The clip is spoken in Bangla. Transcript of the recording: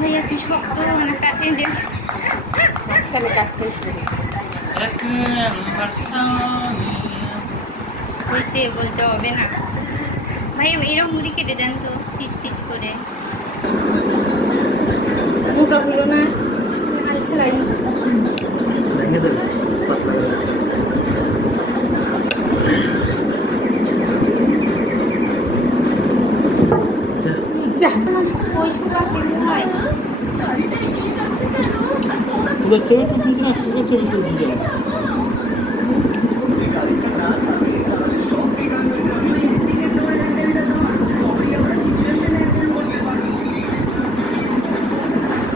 ভাইয়া কি শক্ত মানে কাটেন দে মাঝখানে কাটতেছে। হয়েছে বলতে হবে না। ভাই এরকম মুড়ি কেটে দেন তো পিস পিস করে। মোটা হলো না। আর সেলাই যা। ওই 那这边都是，这边都是的。